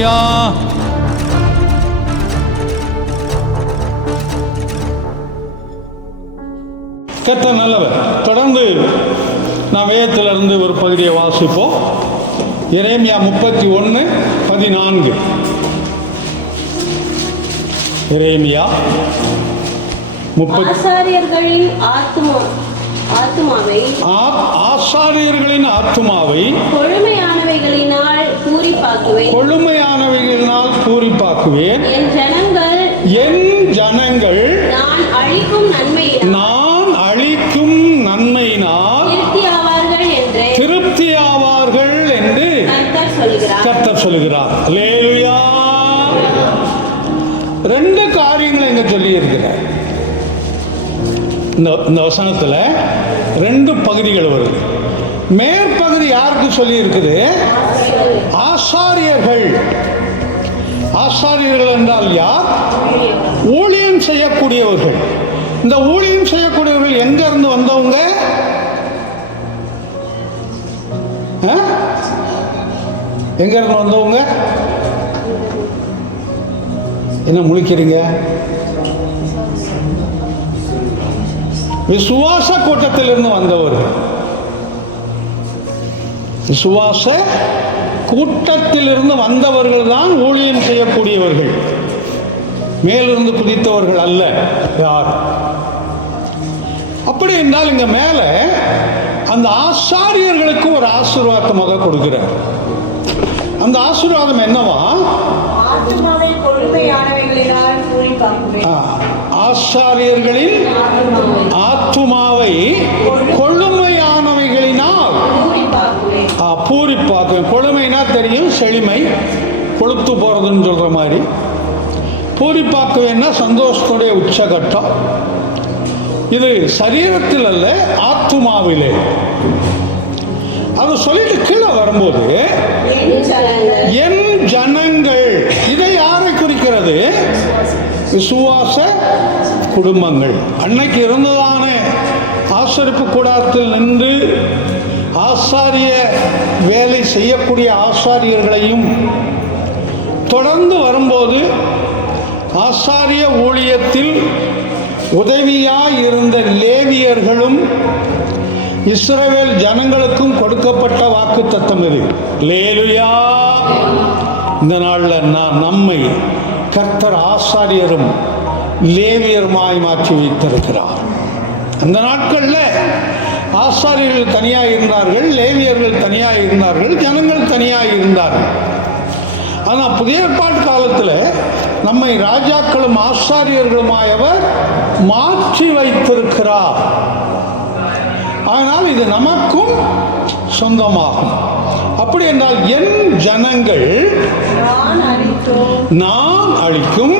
அல்லேலூயா. கர்த்தர் நல்லவர். தொடர்ந்து நாம் வேதத்திலிருந்து ஒரு பகுதியை வாசிப்போம். எரேமியா 31:14. எரேமியா 30. ஆசாரியர்களின் ஆத்துமாவை கொழுமையானவைகளினால் பூரிப்பாக்குவேன். என் ஜனங்கள் நான் அளிக்கும் நன்மையினால் திருப்தியாவார்கள் என்று கர்த்தர் சொல்கிறார். அல்லேலூயா. ரெண்டு காரியங்களை இங்க சொல்லி இருக்கிறார். இந்த வசனத்துல ரெண்டு பகுதிகள் வருது. மேற்பகுதி யாருக்கு சொல்லி இருக்குது? ஆசாரியர்கள். ஆசாரியர்கள் என்றால் யார்? ஊழியம் செய்யக்கூடியவர்கள். இந்த ஊழியம் செய்யக்கூடியவர்கள் எங்க இருந்து வந்தவங்க? எங்க இருந்து வந்தவங்க? என்ன முழிக்கிறீங்க? விசுவாச கூட்டத்திலிருந்து வந்தவர்கள். விசுவாச கூட்டத்திலிருந்து வந்தவர்கள் தான் ஊழியம் செய்யக்கூடியவர்கள். மேலிருந்து குதித்தவர்கள் அல்ல. யார்? அப்படி என்றால் இங்க மேல அந்த ஆசாரியர்களுக்கு ஒரு ஆசீர்வாதமாக கொடுக்கிறார். அந்த ஆசீர்வாதம் என்னவா? ஆசாரியர்களின் ஆத்துமாவை கொழுமையானவைகளினால் பூரிப்பாக்குவேன். கொழுமைனா தெரியும், செழுமை, கொழுத்து போறதுன்னு சொல்ற மாதிரி. பூரிப்பாக்குவேன்னா சந்தோஷத்துடைய உச்சகட்டம். இது சரீரத்தில் அல்ல, ஆத்துமாவிலே. அதை சொல்லிட்டு கீழே வரும்போது என் ஜனங்கள், இதை யாரை குறிக்கிறது? விசுவாச குடும்பங்கள். அன்னைக்கு இருந்ததான ஆசரிப்பு கூடாரத்தில் நின்று ஆசாரிய வேலை செய்யக்கூடிய ஆசாரியர்களையும், தொடர்ந்து வரும்போது ஆசாரிய ஊழியத்தில் உதவியாய் இருந்த லேவியர்களும் இஸ்ரவேல் ஜனங்களுக்கும் கொடுக்கப்பட்ட வாக்குத்தத்தம் இது. அல்லேலூயா. இந்த நாளில் நம்மை கர்த்தர் ஆசாரியரும் லேவியருமாய் மாற்றி வைத்திருக்கிறார். அந்த நாட்களில் ஆசாரியர்கள் தனியாக இருந்தார்கள், லேவியர்கள் தனியாக இருந்தார்கள், ஜனங்கள் தனியாக இருந்தார்கள். ஆனால் புதிய ஏற்பாட்டு காலத்தில் நம்மை ராஜாக்களும் ஆசாரியர்களுமாய் அவர் மாற்றி வைத்திருக்கிறார். ஆனால் இது நமக்கும் சொந்தமாகும். அப்படி என்றால் என் ஜனங்கள் நான் அளிக்கும்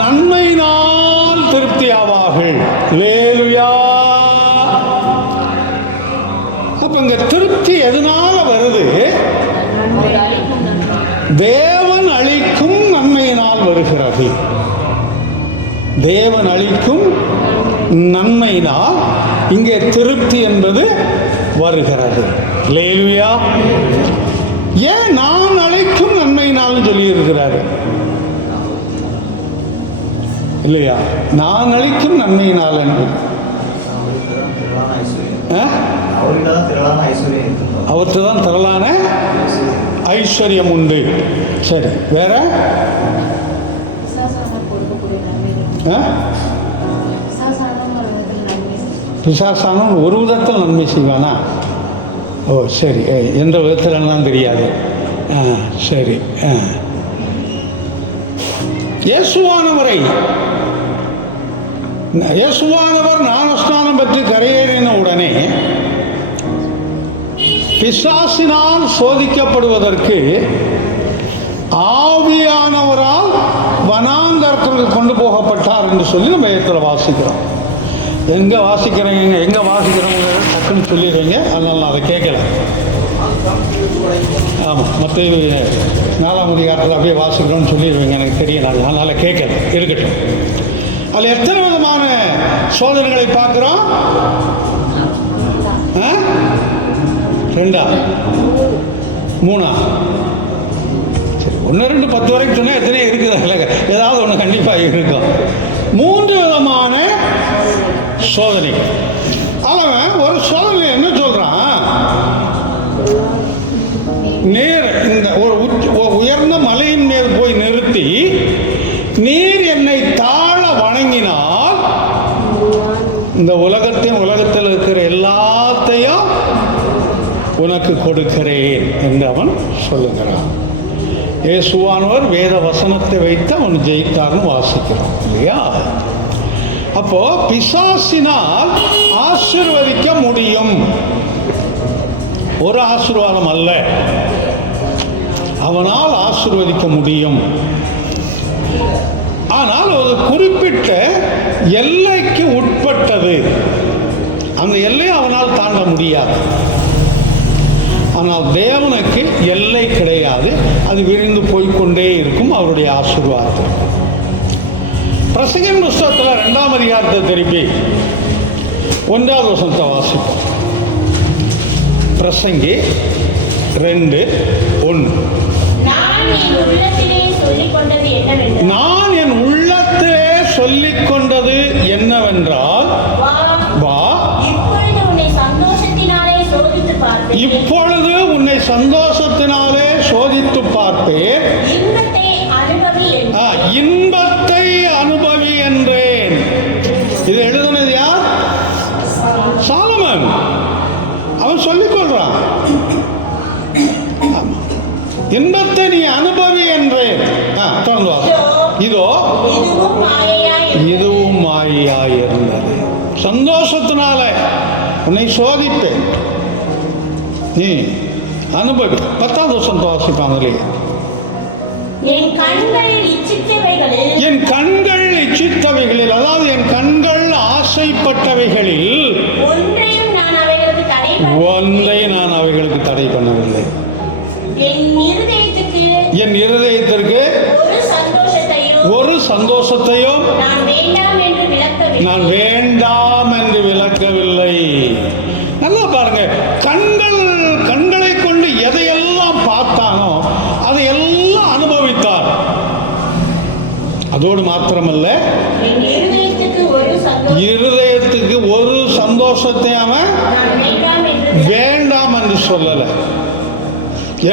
நன்மையினால் திருப்தியாவார்கள். அல்லேலூயா. அப்ப இங்க திருப்தி எதனால வருது? தேவன் அளிக்கும் நன்மையினால் வருகிறது. தேவன் அளிக்கும் நன்மையினால் இங்கே திருப்தி என்பது வருகிறது. அல்லேலூயா. ஏன் நான் அளிக்கும் நன்மையினால் சொல்லி இருக்கிறார் இல்லையா? நான் அளிக்கும் நன்மையினால் என்று அவருக்கு தான் திரளான ஐஸ்வர்யம் உண்டு. சரி, வேற? பிசாசானும் ஒரு விதத்தில் நன்மை செய்வானா? ஓ சரி, எந்த விதத்திலாம் தெரியாது. சரி. இயேசுவானவர் ஞானஸ்நானம் பெற்று கரையேறின உடனே பிசாசினால் சோதிக்கப்படுவதற்கு ஆவியானவரால் வனாந்தரத்திற்கு கொண்டு போகப்பட்டார் என்று சொல்லி நம்ம இடத்துல வாசிக்கிறோம். எங்கே வாசிக்கிறவங்க டக்குன்னு சொல்லிடுறீங்க, அதனால நான் அதை கேட்கல. ஆமாம், மற்ற 4ஆம் அதிகாரத்தில் அப்படியே வாசிக்கிறோம்னு சொல்லிடுவீங்க, எனக்கு தெரியல, அதனால் கேட்கல. இருக்கட்டும். அதில் எத்தனை விதமான சோதனைகளை பார்க்குறோம்? 2ஆ 3ஆ 1 2 10 வரைக்கும் சொன்னால் எத்தனை இருக்குது, ஏதாவது ஒன்று கண்டிப்பாக இருக்கும். 3 விதமான சோதனை. அவன் ஒரு சோதனை என்ன சொல்றான், நேர் இந்த ஒரு உயர்ந்த மலையின் மேல் போய் நிறுத்தி, நீர் என்னை தாழ வணங்கினால் இந்த உலகத்தில் இருக்கிற எல்லாத்தையும் உனக்கு கொடுக்கிறேன் என்று அவன் சொல்லுகிறான். இயேசுவானவர் வேத வசனத்தை வைத்து அவன் ஜெயித்தார்னு வாசிக்கிறோம் இல்லையா? அப்போ பிசாசினால் ஆசீர்வதிக்க முடியும், ஒரு ஆசீர்வாதம் அல்ல, அவனால் ஆசீர்வதிக்க முடியும். ஆனால் ஒரு குறிப்பிட்ட எல்லைக்கு உட்பட்டது, அந்த எல்லையை அவனால் தாண்ட முடியாது. ஆனால் தேவனுக்கு எல்லை கிடையாது, அது விரிந்து போய்கொண்டே இருக்கும் அவருடைய ஆசீர்வாதம். பிரசங்கின் புஸ்தகத்தில் 2ஆம் அதிகாரத்தை திருப்பி 1வது வசனத்தை வாசிப்போம். பிரசங்கி 2:1. நான் என் உள்ளத்திலே சொல்லிக் கொண்டது என்னவென்றால், வா, இப்பொழுது உன்னை சந்தோஷத்தினாலே சோதித்து பார்ப்பேன், இன்பத்தை அனுபவி என்றேன். இது எழுதுனது யார்? சாலமன். அவன் சொல்லிக் கொள்றான், இன்பத்தை நீ அனுபவி என்றேன். இதோ இதுவும் மாயையாய் இருந்தது. சந்தோஷத்தினால உன்னை சோதிப்பேன், நீ அனுபவி. 10வது வசனத்தை வாசிப்பாங்களே, என் கண்கள் இச்சித்தவைகளில், அதாவது என் கண்கள் ஆசைப்பட்டவைகளில் ஒன்றை நான் அவைகளுக்கு தடை பண்ணவில்லை. என் இருதயத்திற்கு ஒரு சந்தோஷத்தையும் நான் வேண்டாம் என்று விலக்கவில்லை. நல்லா பாருங்க, கண்களை கொண்டு எதையெல்லாம் பார்த்தானோ அதையெல்லாம் அனுபவித்தார். அதோடு மாத்திரமல்ல, இருதயத்துக்கு ஒரு சந்தோஷத்தை அவன் வேண்டாம் என்று சொல்லல,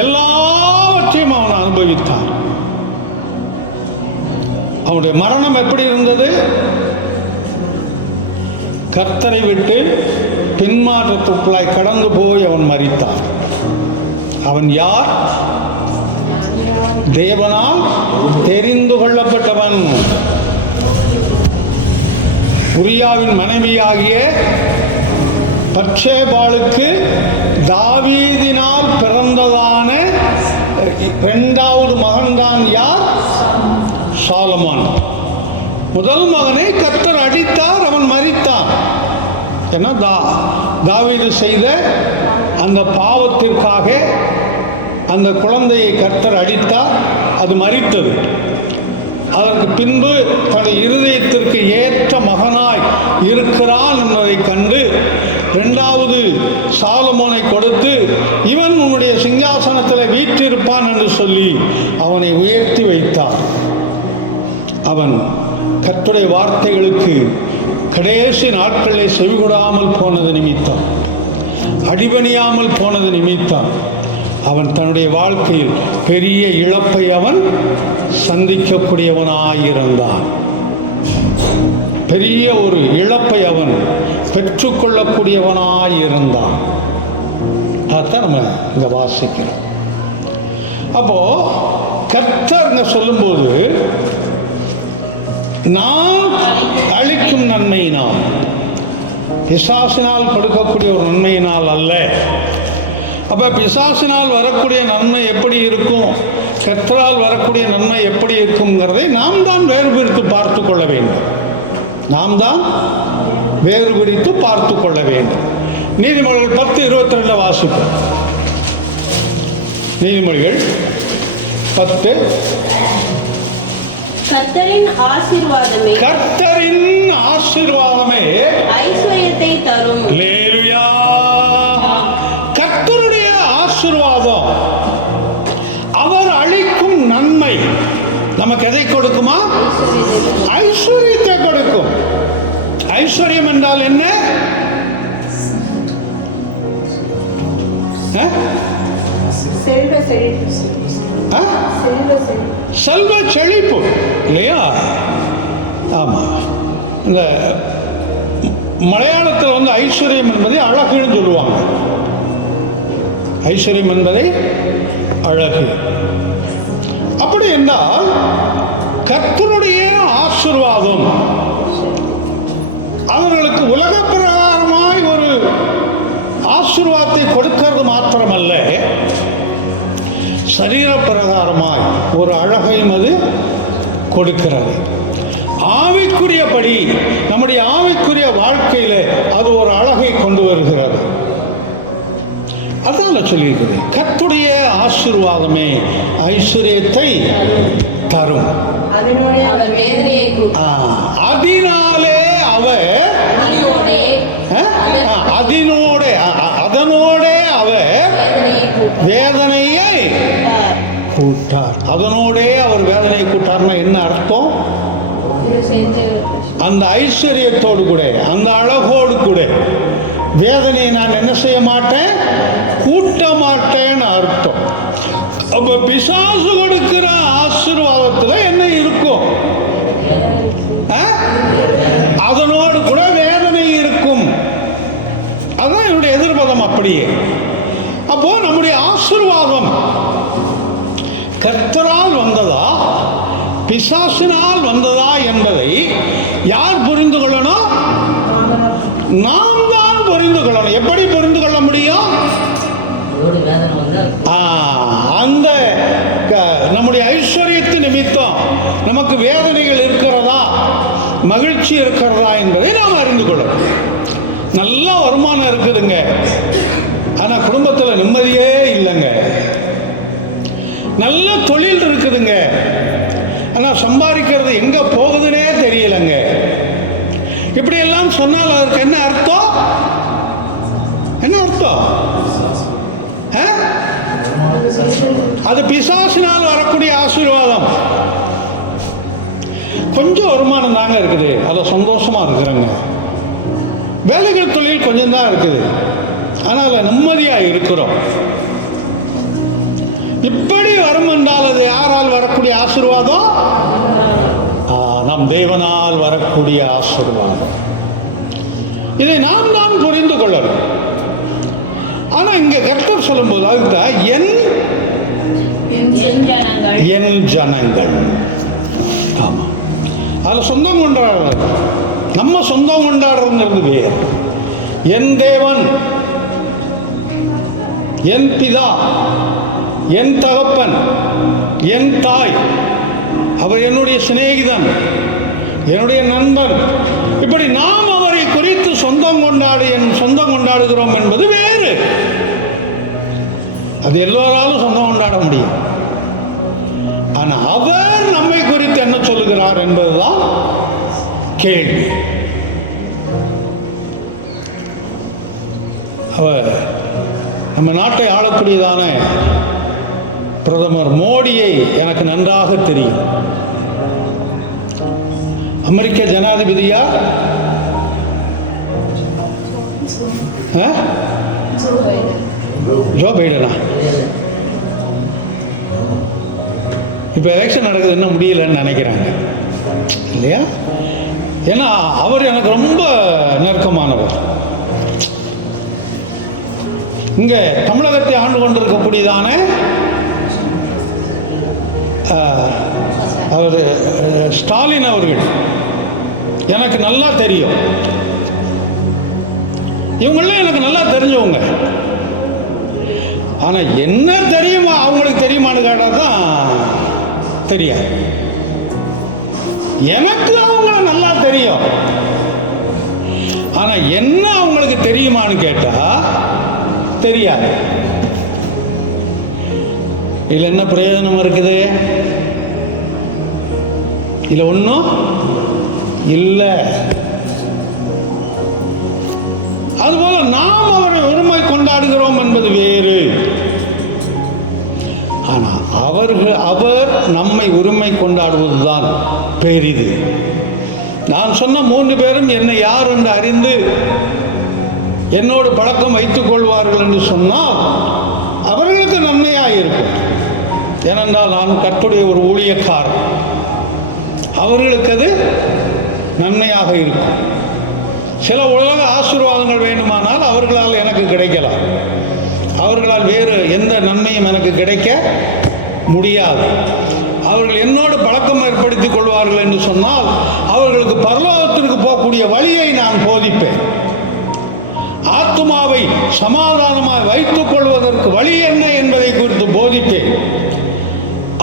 எல்லாவற்றையும் அவன் அனுபவித்தான். அவனுடைய மரணம் எப்படி இருந்தது? கர்த்தரை விட்டு பின்மாற்றத்துக்குள்ளாய் கடந்து போய் அவன் மரித்தான். அவன் யார்? தேவனால் தெரிந்து கொள்ளப்பட்டவன். உரியாவின் மனைவியாகிய பத்சேபாளுக்கு தாவீதினால் பிறந்ததான 2வது மகன்தான் யார்? சாலமோன். முதல் மகனை கர்த்தர் அடித்தார், அவன் மரித்தான். ஏன்னா தாவீது செய்த அந்த பாவத்திற்காக அந்த குழந்தையை கர்த்தர் அடித்தார், அது மரித்தது. அதற்கு பின்பு தனது இருதயத்திற்கு ஏற்ற மகனாய் இருக்கிறான் என்பதை கண்டு 2வது சாலமோனை கொடுத்து, இவன் உன்னுடைய சிங்காசனத்தில் வீற்றிருப்பான் என்று சொல்லி அவனை உயர்த்தி வைத்தார். அவன் கர்த்தருடைய வார்த்தைகளுக்கு கடைசி நாட்களில் செவிகொடாமல் போனது நிமித்தம், அடிபணியாமல் போனது நிமித்தம் அவன் தன்னுடைய வாழ்க்கையில் பெரிய இழப்பை அவன் சந்திக்கக்கூடியவனாயிருந்தான். பெரிய ஒரு இழப்பை அவன் பெற்றுக்கொள்ளக்கூடியவனாயிருந்தான். அதான் நம்ம இங்க வாசிக்கிறோம். அப்போ கர்த்தர் சொல்லும்போது, நான் அளிக்கும் நன்மையினால், பிசாசினால் கொடுக்கக்கூடிய ஒரு நன்மையினால் அல்ல. அப்ப பிசாசினால் வரக்கூடிய நன்மை எப்படி இருக்கும், கர்த்தரால் வரக்கூடிய நன்மை எப்படி இருக்கும்ங்கிறதை நாம் தான் வேறுபிடித்து பார்த்து கொள்ள வேண்டும். நாம் தான் வேறுபிடித்து பார்த்து கொள்ள வேண்டும். நீதிமொழிகள் 10:22 வாசிப்போம். நீதிமொழிகள் 10. கர்த்தரின் ஆசீர்வாதமே ஐஸ்வர்யத்தை தரும். அல்லேலூயா. கர்த்தருடைய ஆசீர்வாதம், அவர் அளிக்கும் நன்மை ஐஸ்வர்யத்தை கொடுக்கும். ஐஸ்வர்யம் என்றால் என்ன? செல்வ செழிப்பு இல்லையா? ஆமா. இந்த மலையாளத்தில் வந்து ஐஸ்வர்யம் என்பதை அழகுன்னு சொல்லுவாங்க. ஐஸ்வர்யம் என்பதை அழகு. அப்படி என்றால் கர்த்தருடைய ஆசீர்வாதம் அவர்களுக்கு உலக பிரகாரமாய் ஒரு ஆசீர்வாதத்தை கொடுக்கிறது மாத்திரமல்ல, சரீர பிரகாரமாய் ஒரு அழகையும் அது கொடுக்கிறது. ஆவிக்குரியபடி நம்முடைய ஆவிக்குரிய வாழ்க்கையில அது ஒரு அழகை கொண்டு வருகிறது. அதான் சொல்லியிருக்குது, கர்த்தருடைய ஆசீர்வாதமே ஐஸ்வர்யத்தை தரும். அதனாலே அதனோடே அவர் வேதனையை கூட்டார். அதனோடே அவர் வேதனையை கூட்டார்னா என்ன அர்த்தம்? அந்த ஐஸ்வர்யத்தோடு கூட, அந்த அழகோடு கூட வேதனையை நான் என்ன செய்ய மாட்டேன்? கூட்ட மாட்டேன்னு அர்த்தம். அப்ப பிசாசு கொடுக்கிற ஆசீர்வாதத்துல என்ன இருக்கும்? அதனோடு கூட வேதனை இருக்கும். அதுதான் என்னுடைய எதிர்பதம். அப்படியே அப்போ நம்முடைய ஆசீர்வாதம் கர்த்தரால் வந்ததா பிசாசினால் வந்ததா என்பதை யார் புரிந்து கொள்ளணும்? நாம் தான் புரிந்து கொள்ளணும். எப்படி புரிந்து கொள்ள முடியும்? அந்த நம்முடைய ஐஸ்வர்யத்தின் நிமித்தம் நமக்கு வேதனைகள் இருக்கிறதா, மகிழ்ச்சி இருக்கிறதா என்பதை நாம் அறிந்து கொள்ளணும். நல்ல வருமானம் இருக்குதுங்க, ஆனா குடும்பத்துல நிம்மதியே இல்லைங்க. நல்ல தொழில் இருக்குதுங்க, ஆனா சம்பாதிக்கிறது எங்க போகுதுன்னே தெரியலங்க. இப்படி எல்லாம் சொன்னால் அதற்கு என்ன அர்த்தம்? என்ன அர்த்தம்? அது பிசாசினால் வரக்கூடிய ஆசீர்வாதம். கொஞ்சம் வருமானம் தாங்க இருக்குது, அதை சந்தோஷமா இருக்கிறேங்க. வேலைகள் தொழில் கொஞ்சம் தான் இருக்குது, ஆனால் நிம்மதியா இருக்கிறோம். இப்படி வரும் என்றால் அது யாரால் வரக்கூடிய ஆசீர்வாதம்? நம் தேவனால் வரக்கூடிய ஆசீர்வாதம். இதை நாம் தான் புரிந்து கொள்ளணும். ஆனா இங்க கர்த்தர் சொல்லும்போது அதுதான் என் ஜனங்கள். ஆமா, அதுல சொந்தம் கொண்டாடுறது, நம்ம சொந்தம் கொண்டாடுறதுங்கிறது வேறு. என் தேவன், என் பிதா, என் தகப்பன், என் தாய், அவர் என்னுடைய சிநேகிதன், என்னுடைய நண்பன், இப்படி நாம் அவரை குறித்து சொந்தம் கொண்டாடுகிறோம் என்பது வேறு. அது எல்லோராலும் சொந்தம் கொண்டாட முடியும். ஆனா அவர் நம்மை குறித்து என்ன சொல்லுகிறார் என்பதுதான் கேள்வி. அவர் நம்ம நாட்டை ஆளக்கூடியதான பிரதமர் மோடியை எனக்கு நன்றாக தெரியும். அமெரிக்க ஜனாதிபதியா? ஜோ பைடனா? இப்ப எலெக்ஷன் நடக்குது, இன்னும் முடியலன்னு நினைக்கிறாங்க இல்லையா? ஏன்னா அவர் எனக்கு ரொம்ப நெருக்கமானவர். இங்க தமிழகத்தை ஆண்டு கொண்டிருக்கக்கூடியதான அவர் ஸ்டாலின் அவர்கள் எனக்கு நல்லா தெரியும். இவங்கெல்லாம் எனக்கு நல்லா தெரிஞ்சவங்க. ஆனா என்ன தெரியுமா அவங்களுக்கு தெரியுமான்னு கேட்டாதான் தெரியாது. எனக்கு அவங்க நல்லா தெரியும், ஆனா என்ன அவங்களுக்கு தெரியுமான்னு கேட்டா தெரியாது. இதுல என்ன பிரயோஜனம் இருக்குது? இதுல ஒன்றும் இல்லை. அதுபோல நாம் அவரை உரிமை கொண்டாடுகிறோம் என்பது வேறு. ஆனா அவர் நம்மை உரிமை கொண்டாடுவதுதான் பெரிது. நான் சொன்ன 3 பேரும் என்னை யார் என்று அறிந்து என்னோடு பழக்கம் வைத்துக் கொள்வார்கள் என்று சொன்னால் அவர்களுக்கு நன்மையாக இருக்கும். ஏனென்றால் நான் கர்த்தருடைய ஒரு ஊழியக்காரர். அவர்களுக்கு அது நன்மையாக இருக்கும். சில உலக ஆசீர்வாதங்கள் வேண்டுமானால் அவர்களால் எனக்கு கிடைக்கலாம். அவர்களால் வேறு எந்த நன்மையும் எனக்கு கிடைக்க முடியாது. அவர்கள் என்னோடு பழக்கம் ஏற்படுத்திக் கொள்வார்கள் என்று சொன்னால் அவர்களுக்கு பரலோகத்திற்கு போகக்கூடிய வழியை நான் போதிப்பேன். ஆத்துமாவை சமாதானமாக வைத்துக் கொள்வதற்கு வழி என்ன என்பதை குறித்து போதிப்பேன்.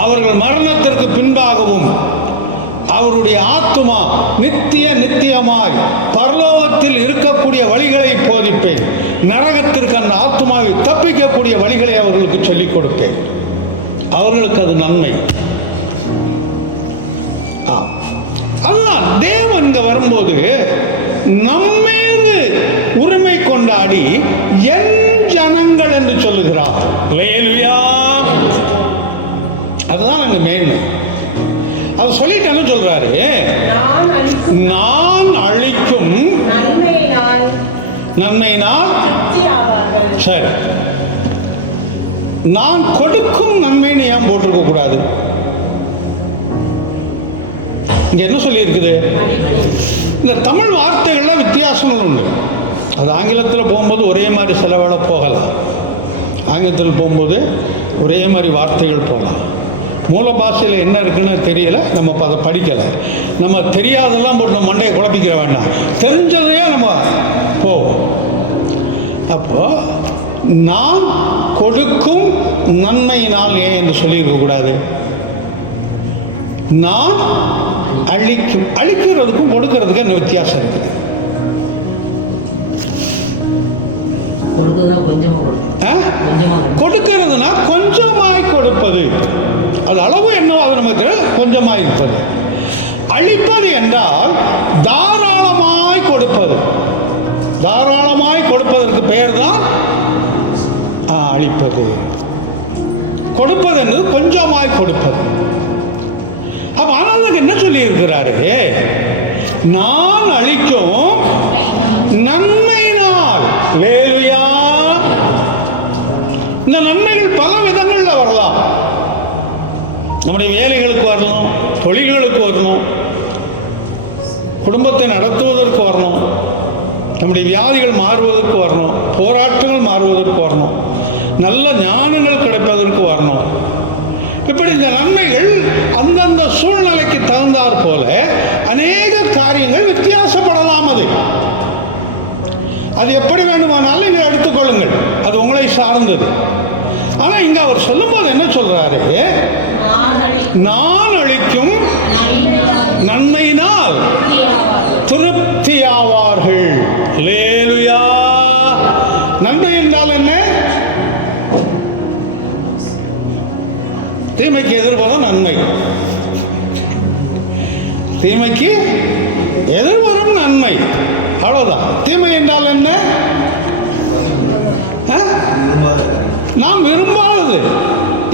அவர்கள் மரணத்திற்கு பின்பாகவும் அவருடைய ஆத்துமா நித்தியமாய் பரலோகத்தில் இருக்கக்கூடிய வழிகளை போதிப்பேன். நரகத்திற்கு அந்த ஆத்துமாவை தப்பிக்கக்கூடிய வழிகளை அவர்களுக்கு சொல்லிக் கொடுப்பேன். அவர்களுக்கு அது நன்மை. அதுதான் தேவன் இங்க வரும்போது நம்மீது உரிமை கொண்டாடி என் ஜனங்கள் என்று சொல்லுகிறார். அல்லேலூயா. அதுதான் அங்க மேன்மை. அது சொல்லிட்டு என்ன சொல்றாரு? நான் அளிக்கும் நன்மையினால் சரி, நான் கொடுக்கும் நன்மைன்னு ஏன் போட்டிருக்க கூடாது? இங்க என்ன சொல்லி இருக்குது? இந்த தமிழ் வார்த்தைகள்ல வித்தியாசங்கள் உண்டு. அது ஆங்கிலத்தில் போகும்போது ஒரே மாதிரி சில வேளை போகலாம். ஆங்கிலத்தில் போகும்போது ஒரே மாதிரி வார்த்தைகள் போகலாம். மூல பாஷையில் என்ன இருக்குன்னு தெரியல, நம்ம அதை படிக்கலை. நம்ம தெரியாதெல்லாம் போட்டு நம்ம மண்டையை குழப்பிக்கிற வேண்டாம். தெரிஞ்சதையே நம்ம போவோம். அப்போ நான் கொடுக்கும் நன்மையினால் ஏன் என்று சொல்லியிருக்கக்கூடாது? நான் அழிக்கிறதுக்கும் கொடுக்கறதுக்கு என்ன வித்தியாசம் இருக்குது? கொடுக்கிறதுனா கொஞ்சமாய் கொடுப்பது, அது அளவு என்னவோ அது நமக்கு கொஞ்சமாய் இருப்பது. அழிப்பது என்றால் தாராளமாய் கொடுப்பது. தாராளமாய் கொடுப்பதற்கு பெயர் தான் அழிப்பது. கொடுப்பது என்பது கொஞ்சமாய் கொடுப்பது. அப்ப ஆனால் என்ன சொல்லி இருக்கிறாரு? நான் அளிக்கும் நன்மையினால். அல்லேலூயா. இந்த நன்மைகள் பல விதங்கள்ல வரலாம். நம்முடைய வேலைகளுக்கு வரணும், தொழில்களுக்கு வரணும், குடும்பத்தை நடத்துவதற்கு வரணும், நம்முடைய வியாதிகள் மாறுவதற்கு வரணும், போராட்டங்கள் மாறுவதற்கு வரணும், நல்ல ஞானங்கள் கிடைப்பதற்கு வரணும். இப்படி இந்த நன்மைகள் அந்தந்த சூழ்நிலைக்கு தகுந்தாற் போல அநேக காரியங்கள் வித்தியாசப்படலாம். அது எப்படி வேண்டுமானாலும் நீங்கள் எடுத்துக்கொள்ளுங்கள், அது உங்களை சார்ந்தது. ஆனா இங்க அவர் சொல்லும்போது என்ன சொல்றாரு? நான் அளிக்கும் நன்மையினால் திருப்தியாவார்கள். அல்லேலூயா. நன்மை என்றால் என்ன? தீமைக்கு எதிர்வரும் நன்மை. தீமைக்கு எதிர்வரும் நன்மை, அவ்வளவுதான். தீமை என்றால் என்ன? நாம் விரும்பாதது,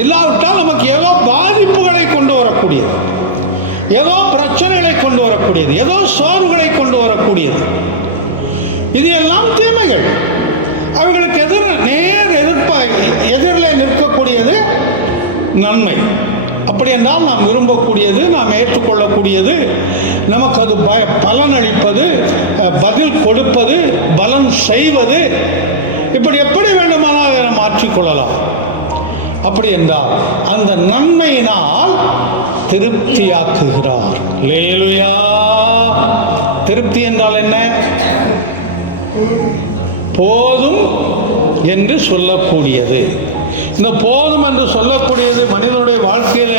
இல்லாவிட்டால் நமக்கு ஏதோ பாதிப்புகளை கொண்டு வரக்கூடியது, ஏதோ பிரச்சனைகளை கொண்டு வரக்கூடியது, ஏதோ சோர்வுகளை கொண்டு வரக்கூடியது, இது எல்லாம் தீமைகள். அவர்களுக்கு எதிரில் நிற்கக்கூடியது நன்மை. அப்படி என்றால் நாம் விரும்பக்கூடியது, நாம் ஏற்றுக்கொள்ளக்கூடியது, நமக்கு அது பலன் அளிப்பது, பதில் கொடுப்பது, பலன் செய்வது, இப்படி எப்படி வேண்டுமானால் அதை மாற்றிக்கொள்ளலாம். அப்படி என்றால் அந்த நன்மையினால் திருப்தியாக்குகிறார். அல்லேலூயா. திருப்தி என்றால் என்ன? போதும் என்று சொல்லக்கூடியது. இந்த போதும் என்று சொல்லக்கூடியது மனிதனுடைய வாழ்க்கையில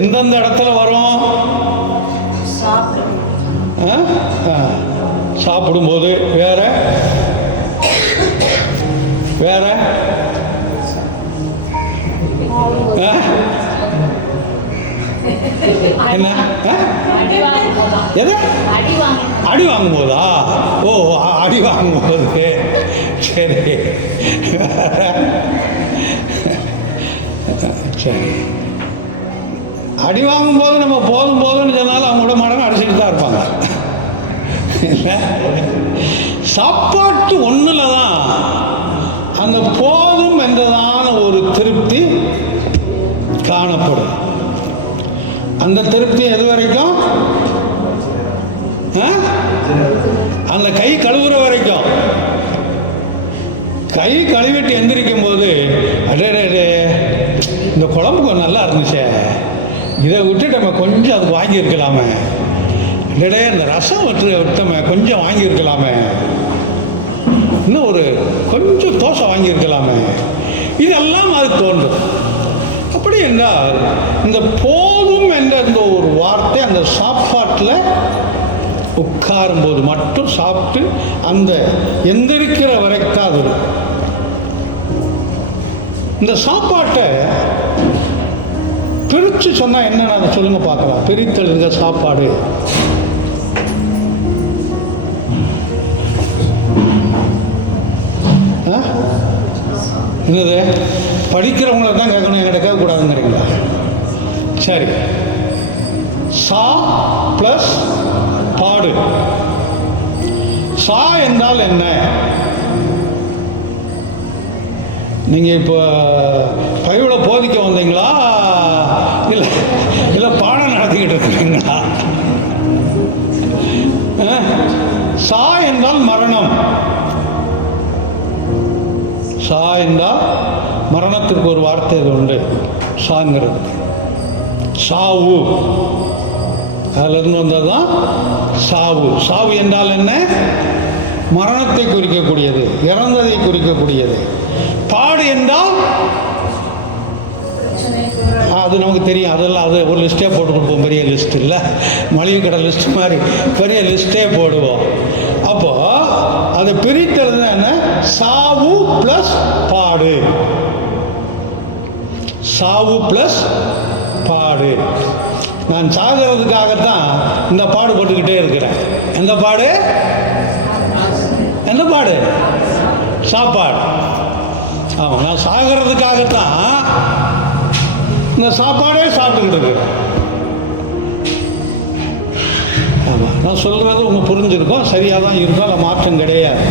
எந்தெந்த இடத்துல வரும்? சாப்பிடும்போது, வேற வேற என்ன? எது? அடி வாங்கும்போதா? ஓ, அடி வாங்கும்போது. சரி, சரி, அடி வாங்கும் போது நம்ம போதும் போதும்னு சொன்னாலும் அவங்க கூட மடங்கு அடிச்சுட்டு தான் இருப்பாங்க. சாப்பாட்டு ஒன்றுல தான் அந்த போதும் என்றதான ஒரு திருப்தி காணப்படும். அந்த திருப்தி எது வரைக்கும்? அந்த கை கழுவுற வரைக்கும். கை கழுவிட்டு எந்திரிக்கும் போது அடே இந்த குழம்பு கொஞ்சம் நல்லா இருந்துச்சே, இதை விட்டு நம்ம கொஞ்சம் அது வாங்கியிருக்கலாமே, அடே இந்த ரசம் விட்டோமே கொஞ்சம் வாங்கியிருக்கலாமே, இன்னும் ஒரு கொஞ்சம் தோசை வாங்கியிருக்கலாமே, இதெல்லாம் அது தோன்றும். அப்படி என்றால் இந்த போதும் என்ற இந்த ஒரு வார்த்தை அந்த சாப்பாட்டில் உட்காரும்போது மட்டும் சாப்பிட்டு அந்த எந்திரிக்கிற வரைக்கும் அது. இந்த சாப்பாட்டை பிரித்து சொன்னால் என்னன்னு அதை சொல்லுங்க பார்க்கலாம். பிரித்தல் இந்த சாப்பாடு என்னது? படிக்கிறவங்கள தான் கேட்கணும், என்கிட்ட கேட்கக்கூடாதுங்கிறீங்களா? சரி, சா பிளஸ் பாடு. சா என்றால் என்ன? நீங்கள் இப்போ பைவில் போதிக்க வந்தீங்களா இல்லை இல்லை பாடம் நடத்திக்கிட்டு இருக்கிறீங்களா? சா என்றால் மரணம். சா என்றால் மரணத்திற்கு ஒரு வார்த்தை இது உண்டு, சாங்கிறது. சாவு, அதிலிருந்து வந்ததுதான் சாவு. சாவு என்றால் என்ன? மரணத்தை குறிக்கக்கூடியது, இறந்ததை குறிக்கக்கூடியது. பாடு என்றால் அது நமக்கு தெரியும், அதெல்லாம் அது ஒரு லிஸ்ட்டே போட்டு கொடுப்போம். பெரிய லிஸ்ட் இல்லை, மளிகை கடை லிஸ்ட் மாதிரி பெரிய லிஸ்ட்டே போடுவோம். அப்போ அதை பிரித்தது என்ன? சாவு பிளஸ் பாடு. சாவு பிளஸ் பாடு. நான் சாகிறதுக்காகத்தான் இந்த பாடு போட்டுக்கிட்டே இருக்கிறேன். எந்த பாடு? எந்த பாடு? சாப்பாடு. ஆமாம், நான் சாகிறதுக்காகத்தான் இந்த சாப்பாடே சாப்பிட்டுக்கிட்டு இருக்கிறேன். ஆமாம், நான் சொல்கிறது உங்களுக்கு புரிஞ்சிருக்கோம், சரியாக தான் இருக்கும், அதில் மாற்றம் கிடையாது.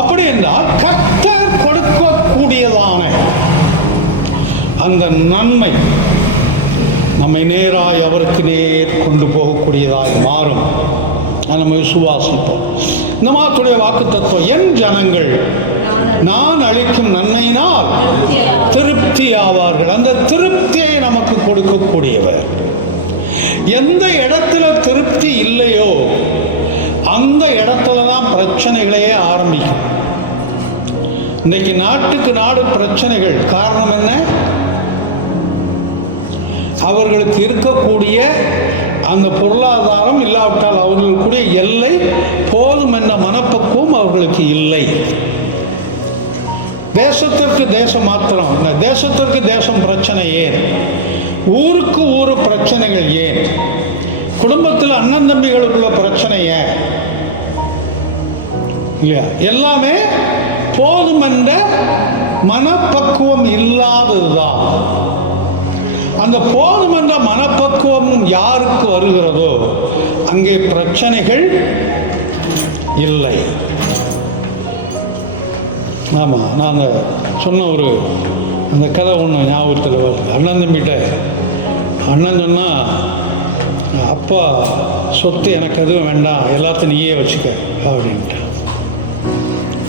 அப்படி என்றால் கர்த்தர் கொடுக்கக்கூடியதான அந்த நன்மை நம்மை நேராய் அவருக்கு நேர் கொண்டு போகக்கூடியதாக மாறும். நம்ம விசுவாசிப்போம். இந்த மாத்துடைய வாக்கு தத்துவம், என் ஜனங்கள் நான் அளிக்கும் நன்மையினால் திருப்தி ஆவார்கள். அந்த திருப்தியை நமக்கு கொடுக்கக்கூடியவர். எந்த இடத்துல திருப்தி இல்லையோ அந்த இடத்துல தான் பிரச்சனைகளையே ஆரம்பிக்கும். இன்னைக்கு நாட்டுக்கு நாடு பிரச்சனைகள் காரணம் என்ன? அவர்களுக்கு இருக்கக்கூடிய அந்த பொருளாதாரம் இல்லாவிட்டால் அவர்களுக்குரிய எல்லை போதும் என்ற மனப்பக்குவம் அவர்களுக்கு இல்லை. தேசத்திற்கு தேசம் மாத்திரம், தேசத்திற்கு தேசம் பிரச்சனை ஏன்? ஊருக்கு ஊரு பிரச்சனைகள் ஏன்? குடும்பத்தில் அண்ணன் தம்பிகளுக்குள்ள பிரச்சனை ஏன்? இல்லையா? எல்லாமே போதும் என்ற மனப்பக்குவம் இல்லாததுதான். அந்த போதும் என்ற மனப்பக்குவம் யாருக்கு வருகிறதோ அங்கே பிரச்சனைகள் இல்லை. ஆமாம், நாங்கள் சொன்ன ஒரு அந்த கதை ஒன்று ஞாபகத்தில் வருது. அண்ணன் தம்பிகிட்ட அண்ணன் சொன்னால், அப்பா சொத்து எனக்கு எதுவும் வேண்டாம், எல்லாத்தையும் நீயே வச்சுக்க அப்படின்ட்டு.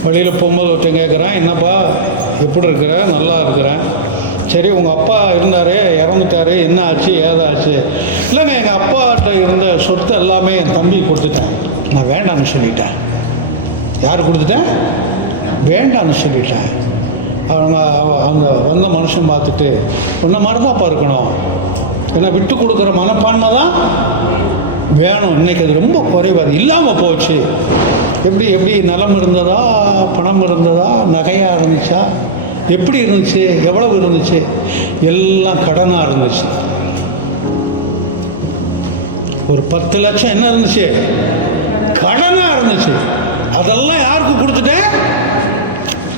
வழியில் போகும்போது ஒருத்தன் கேட்குறான், என்னப்பா எப்படி இருக்கிற? நல்லா இருக்கிறேன். சரி, உங்கள் அப்பா இருந்தார், இறந்துட்டார், என்ன ஆச்சு ஏதாச்சு? இல்லைங்க, எங்கள் அப்பாட்ட இருந்த சொத்து எல்லாமே என் தம்பி கொடுத்துட்டேன். நான் வேண்டான்னு சொல்லிட்டேன். யார் கொடுத்துட்டேன்? வேண்டான்னு சொல்லிட்டேன். அவங்க அந்த வந்த மனுஷன் பார்த்துட்டு, உன்ன மாதிரி தான்ப்பா இருக்கணும், ஏன்னா விட்டு கொடுக்குற மனப்பான்மை தான் வேணும். இன்றைக்கி அது ரொம்ப குறைவாது, இல்லாமல் போச்சு. எப்படி எப்படி நிலம் இருந்ததா, பணம் இருந்ததா, நகையாக இருந்துச்சா, எப்படி இருந்துச்சு, எவ்வளவு இருந்துச்சு? எல்லாம் கடனாக இருந்துச்சு. ஒரு 10 லட்சம் என்ன இருந்துச்சு? கடனாக இருந்துச்சு. அதெல்லாம் யாருக்கு கொடுத்துட்டேன்?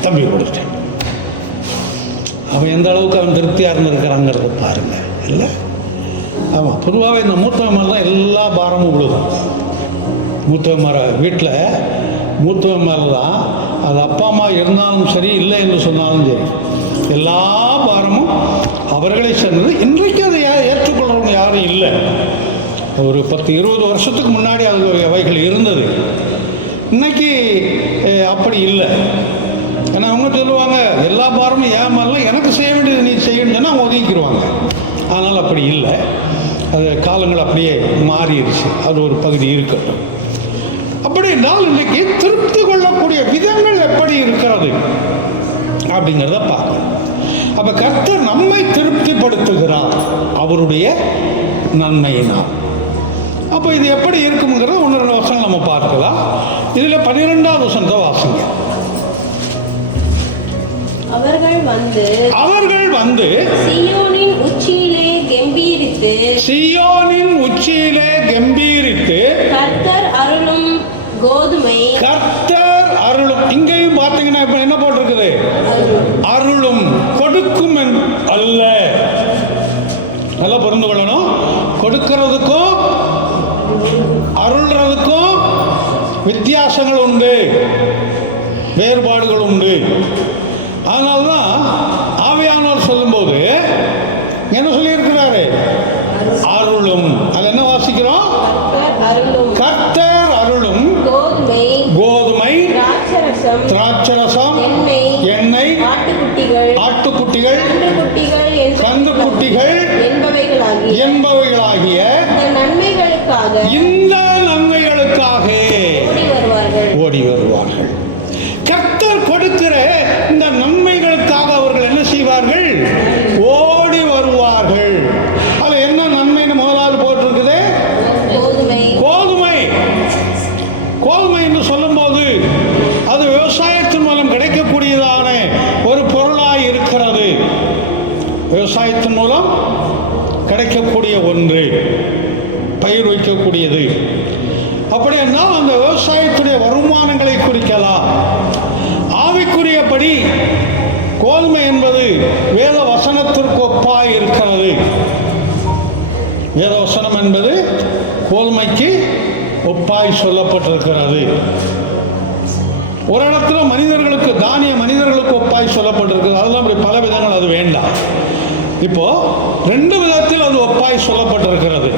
தம்பி கொடுத்துட்டேன். அவன் எந்த அளவுக்கு அவன் திருப்தியாக இருந்திருக்கிறாங்கிறத பாருங்க. இல்லை ஆமாம், பொதுவாகவே இந்த மூத்தவன் மேலே தான் எல்லா பாரமும் விழுதும். மூத்தவன் மேலே வீட்டில் மூத்தவன் மேலே தான், அது அப்பா அம்மா இருந்தாலும் சரி, இல்லை என்று சொன்னாலும் சரி, எல்லா பாரமும் அவர்களை சேர்ந்தது. இன்றைக்கு அதை ஏற்றுக்கொள்கிறவங்க யாரும் இல்லை. ஒரு 10-20 வருஷத்துக்கு முன்னாடி அது அவைகள் இருந்தது. இன்னைக்கு அப்படி இல்லை. ஏன்னா அவங்க சொல்லுவாங்க, எல்லா பாரமும் ஏன் மேலாம், எனக்கு செய்ய வேண்டியது நீ செய்யணும்னு சொன்னால் அவங்க ஒதுக்கிடுவாங்க. அதனால் அப்படி இல்லை. அது காலங்கள் அப்படியே மாறிடுச்சு. அது ஒரு பகுதி இருக்கட்டும். அப்படி என்றால் இன்றைக்கு திருப்தி கொள்ளக்கூடிய விதங்கள் எப்படி இருக்கிறது அப்படிங்கிறத பார்க்கணும். அப்போ கர்த்தர் நம்மை திருப்திப்படுத்துகிறார் அவருடைய நன்மையினால். அப்போ இது எப்படி இருக்குங்கிறத 1-2 வசனம் நம்ம பார்க்கலாம். இதில் 12வது வசனத்தை வாசிங்க. அவர்கள் வந்து சீயோனின் உச்சியிலே கெம்பீரித்து கர்த்தர் அருளும் கோதுமை. இங்கேயும் பார்த்தீங்கன்னா இப்ப என்ன போட்டிருக்குது? அருளும், கொடுக்கும் அல்ல. நல்லா புரிந்து கொள்ளணும். கொடுக்கிறதுக்கும் அருள்றதுக்கும் வித்தியாசங்கள் உண்டு, வேறுபாடுகள் உண்டு. அதனால்தான் ஆவியானவர் சொல்லும்போது என்ன சொல்லியிருக்கிறாரு? அருளும். அது என்ன வாசிக்கிறோம்? கர்த்தர் அருளும் கோதுமை, திராட்சரசம், எண்ணெய், ஆட்டுக்குட்டிகள், கன்றுக்குட்டிகள் என்பவைகளாகிய இந்த நன்மைகளுக்காக ஓடி வருவார்கள். கர்த்தர் கொடுக்கிற இந்த நன்மைகளுக்காக அவர்கள் என்ன செய்வார்கள்? ஓடி வருவார்கள். அது என்ன நன்மைன்னு முதலாவது போட்டிருக்குது? கோதுமை. கோதுமை என்று சொல்லும்போது அது விவசாயத்தின் மூலம் கிடைக்கக்கூடியதான ஒரு பொருளாய் இருக்கிறது. விவசாயத்தின் மூலம் கிடைக்கக்கூடிய ஒன்று, பயிர் வைக்கக்கூடியது. அப்படி என்றால் அந்த விவசாயத்துடைய வருமானங்களை குறிக்கலாம். ஆவிக்குரியபடி கோதுமை என்பது வேத வசனத்திற்கு ஒப்பாய் இருக்கிறது. வேத வசனம் என்பது கோதுமைக்கு ஒப்பாய் சொல்லப்பட்டிருக்கிறது. ஒரு இடத்துல மனிதர்களுக்கு, தானிய மனிதர்களுக்கு ஒப்பாய் சொல்லப்பட்டிருக்கிறது. அதெல்லாம் அப்படி பல விதங்கள், அது வேண்டாம். இப்போ 2 விதத்தில் அது ஒப்பாய் சொல்லப்பட்டிருக்கிறது.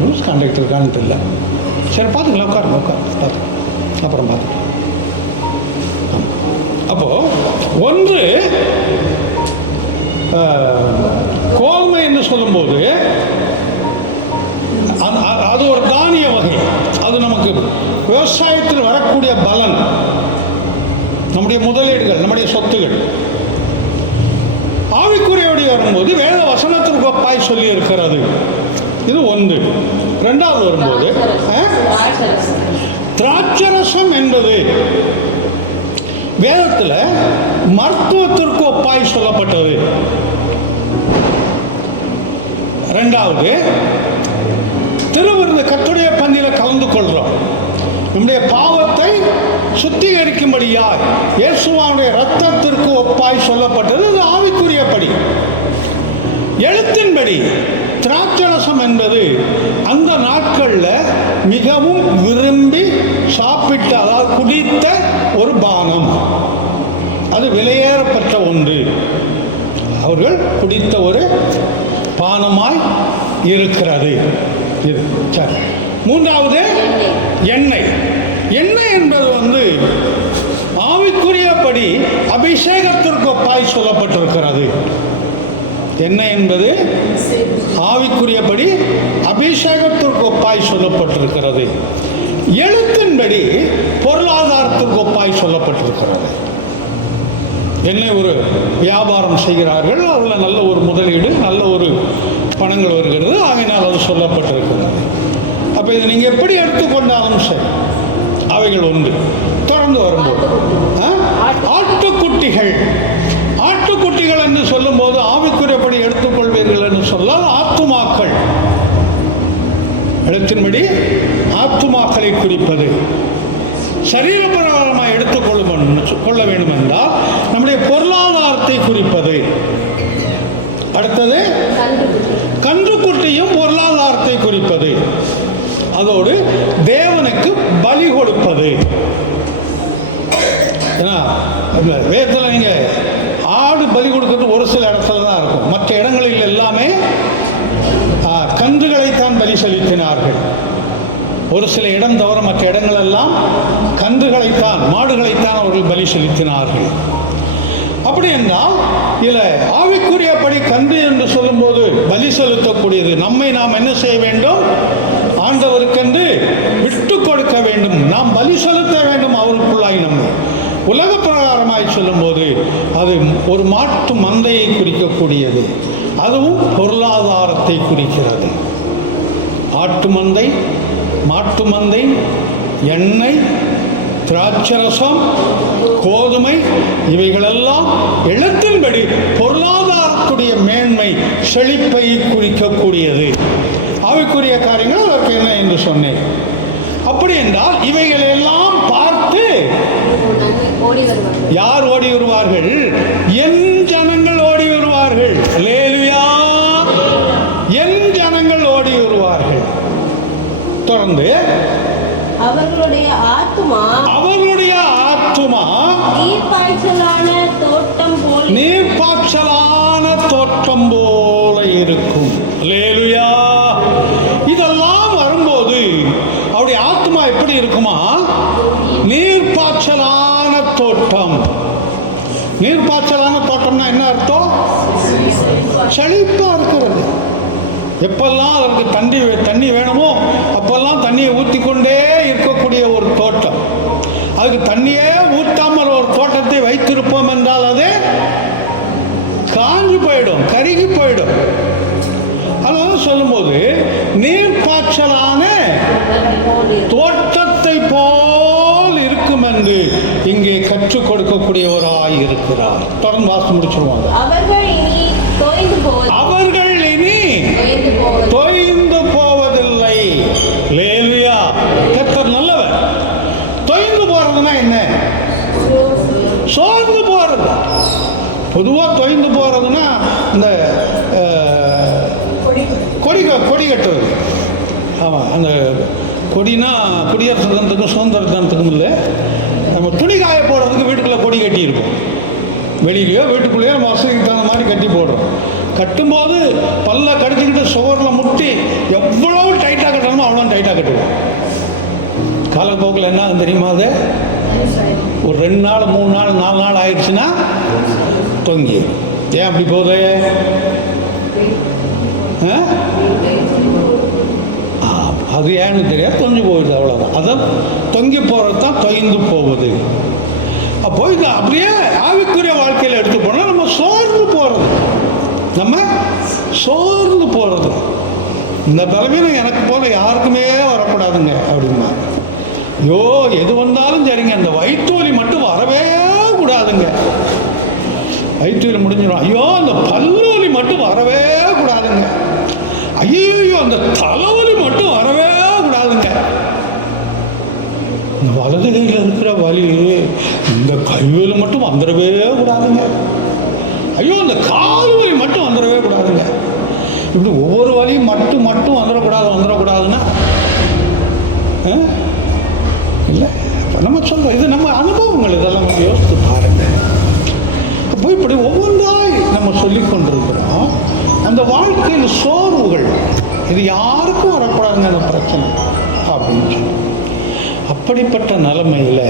ரூல்ஸ் கான்டாக்ட் இருக்கான்னு தெரியல. சரி, பார்த்துக்கலாம், உட்காருங்க பார்த்து அப்புறம் பார்த்துக்கலாம். அப்போ ஒன்று கோதுமை என்று சொல்லும்போது அது ஒரு தானிய வகை. அது நமக்கு விவசாயத்தில் வரக்கூடிய பலன், நம்முடைய முதலீடுகள், நம்முடைய சொத்துகள். ஆவிக்குரியபடி வரும்போது வேத வசனத்திற்கு ஒப்பாய் சொல்லி இருக்கிறது. இது ஒன்று. 2வது வரும்போது திராட்சரசம் என்பது வேதத்தில் மருத்துவத்திற்கு ஒப்பாய் சொல்லப்பட்டது. 2வது திருவிருந்து, கர்த்தருடைய பந்தியில கலந்து கொள்றோம். நம்முடைய பாவத்தை சுத்திகரிக்கும்படியாய் இயேசுவினுடைய இரத்தத்திற்கு ஒப்பாய் சொல்லப்பட்டது. இது ஆவிக்குரியபடி. எழுத்தின்படி திராட்சரசம் என்பது அந்த நாட்களில் மிகவும் விரும்பி சாப்பிட்ட, அதாவது குடித்த ஒரு பானம். அது விலையேறப்பட்ட ஒன்று. அவர்கள் குடித்த ஒரு பானமாய் இருக்கிறது. இது சரி. 3வது எண்ணெய். எண்ணெய் என்பது ஆவிக்குரியபடி அபிஷேகத்திற்கு ஒப்பாய் சொல்லப்பட்டிருக்கிறது. எண்ணெய் என்பது ஆவிக்குரியபடி அபிஷேகத்திற்கு ஒப்பாய் சொல்லப்பட்டிருக்கிறது. எழுத்தின்படி பொருளாதாரத்திற்கு ஒப்பாய் சொல்லப்பட்டிருக்கிறது. எண்ணெய் ஒரு வியாபாரம் செய்கிறார்கள், அதில் நல்ல ஒரு முதலீடு, நல்ல ஒரு பணங்கள் வருகிறது, ஆகையினால் அது சொல்லப்பட்டிருக்கிறது. அப்போ இது நீங்கள் எப்படி எடுத்துக்கொண்டாலும் சரி, அவைகள் ஒன்று. தொடர்ந்து வரும்போது ஆட்டுக்குட்டிகள். ஆட்டுக்குட்டிகள் என்று சொல்லும்போது ஆவிக்குரியபடி எடுத்துக்கொள்வீர்கள் என்று சொன்னால் ஆத்துமாக்கள். எழுத்தின்படி ஆத்துமாக்களை குறிப்பது. சரீரப்பிரகாரமாக நம்ம கொள்ள வேண்டும் என்றால் நம்முடைய பொருளாதாரத்தை குறிப்பது. அடுத்தது கன்றுக்குட்டியும் பொருளாதாரத்தை குறிப்பது. அதோடு தேவனுக்கு பலி கொடுப்பது. வேதத்தில் நீங்க ஆடு பலி கொடுக்கிறது ஒரு சில இடத்துல தான் இருக்கும். மற்ற இடங்களில் எல்லாமே கன்றுகளைத்தான் பலி செலுத்தினார்கள். ஒரு சில இடம் தவிர மற்ற இடங்கள் எல்லாம் கன்றுகளைத்தான், மாடுகளைத்தான் அவர்கள் பலி செலுத்தினார்கள். அப்படி என்றால் இதில் ஆவிக்குரியபடி கன்று என்று சொல்லும்போது பலி செலுத்தக்கூடியது. நம்மை நாம் என்ன செய்ய வேண்டும்? ஆண்டவருக்கென்று விட்டு கொடுக்க வேண்டும். நாம் பலி செலுத்த வேண்டும் அவருக்குள்ளாய். நம்ம உலக பிரகாரமாய் சொல்லும்போது அது ஒரு மாட்டு மந்தையை குறிக்கக்கூடியது. அதுவும் பொருளாதாரத்தை குறிக்கிறது. ஆட்டு மந்தை, மாட்டு மந்தை, எண்ணெய், திராட்சரசம், கோதுமை, இவைகளெல்லாம் எழுத்தின்படி பொருளாதாரத்துடைய மேன்மை, செழிப்பை குறிக்கக்கூடியது. அவைக்குரிய காரியங்கள் அதற்கு என்ன என்று சொன்னேன். அப்படி என்றால் இவைகள் எல்லாம் பார்த்து யார் ஓடி வருவார்கள்? என் ஜனங்கள் ஓடி வருவார்கள். அல்லேலூயா! என் ஜனங்கள் ஓடி வருவார்கள். தொடர்ந்து அவர்களுடைய ஆத்துமா நீர்ப்பாய்ச்சலான தோட்டம் போல இருக்கும். அல்லேலூயா! இதெல்லாம் வரும்போது அவருடைய ஆத்மா எப்படி இருக்குமா? நீர்ப்பாய்ச்சலான தோட்டம். நீர்ப்பாய்ச்சலான தோட்டம்னா என்ன அர்த்தம்? செழிப்பா இருக்கிறது. எப்பெல்லாம் அதற்கு தண்ணி வேணுமோ அப்பெல்லாம் தண்ணியை ஊற்றி கொண்டே இருக்கக்கூடிய ஒரு தோட்டம். அதுக்கு தண்ணியே ஊற்றாமல் ஒரு தோட்டத்தை வைத்திருப்போம் என்றால் அது காஞ்சு போயிடும், கருகி போயிடும். அதனால சொல்லும்போது நீர்ப்பாய்ச்சலான தோட்டத்தை போல் இருக்கும் என்று இங்கே கற்றுக் கொடுக்கக்கூடியவராய் இருக்கிறார். தொடர்ந்து வாசி முடிச்சிருவாங்க. அவர்கள் இனி தொய்ந்து போவதில்லை. அல்லேலூயா! கர்த்தர் நல்லவர். தொய்ந்து போறதுன்னா என்ன? சோர்ந்து போறது. பொதுவாக தொய்ந்து போறதுன்னா இந்த கொடி கட்டுறது. ஆமாம், அந்த கொடினா குடியரசு தினத்துக்கும் சுதந்திர தினத்துக்கும் இல்லை. நம்ம துணி காய போடுறதுக்கு வீட்டுக்குள்ளே கொடி கட்டியிருப்போம். வெளியிலையோ வீட்டுக்குள்ளேயோ நம்ம வசதிக்கு தகுந்த மாதிரி கட்டி போடுறோம். கட்டும்போது பல்ல கடிச்சிக்கிட்டு சுவரில் முட்டி எவ்வளோ டைட்டாக கட்டணுமோ அவ்வளோ டைட்டாக கட்டுவோம். காலப்போக்கில் என்ன தெரியுமா? அது ஒரு 2 நாள் 3 நாள் 4 நாள் ஆயிடுச்சுன்னா தொங்கி. ஏன் அப்படி போகுது? அது ஏன்னு தெரியாது, தொங்கி போகுது, அவ்வளோதான். அதான் தொங்கி போகிறது தான் தொய்ந்து போவது. அப்போ இது அப்படியே ஆவிக்குரிய வாழ்க்கையில் எடுத்து போனால் நம்ம சோர்ந்து போகிறது. இந்த பலவீனம் எனக்கு போல யாருக்குமே வரக்கூடாதுங்க அப்படின்னா. ஐயோ, எது வந்தாலும் சரிங்க, அந்த வயிற்று வலி மட்டும் வரவே கூடாதுங்க. வயிற்று வலி முடிஞ்சிடும். ஐயோ, அந்த பல்லு வலி மட்டும் வரவே கூடாதுங்க. ஐயோ, அந்த தலைவலி மட்டும் வரவே கூடாதுங்க. இந்த வலது கையில் இருக்கிற வலி, இந்த கைவலி மட்டும் வந்துடவே கூடாதுங்க. ஐயோ, அந்த கால் வலி மட்டும் வந்துடவே கூடாதுங்க. இப்படி ஒவ்வொரு வலியும் மட்டும் வந்துடக்கூடாதுன்னா இல்லை. நம்ம சொல்கிறோம், இது நம்ம அனுபவங்கள். இதெல்லாம் நம்ம யோசித்து பாருங்க. அப்போ இப்படி ஒவ்வொன்றாய் நம்ம சொல்லி கொண்டிருக்கிறோம். அந்த வாழ்க்கையில் சோர்வுகள் இது யாருக்கும் வரக்கூடாதுங்க அந்த பிரச்சனை அப்படின்னு சொல்லி. அப்படிப்பட்ட நிலைமையில்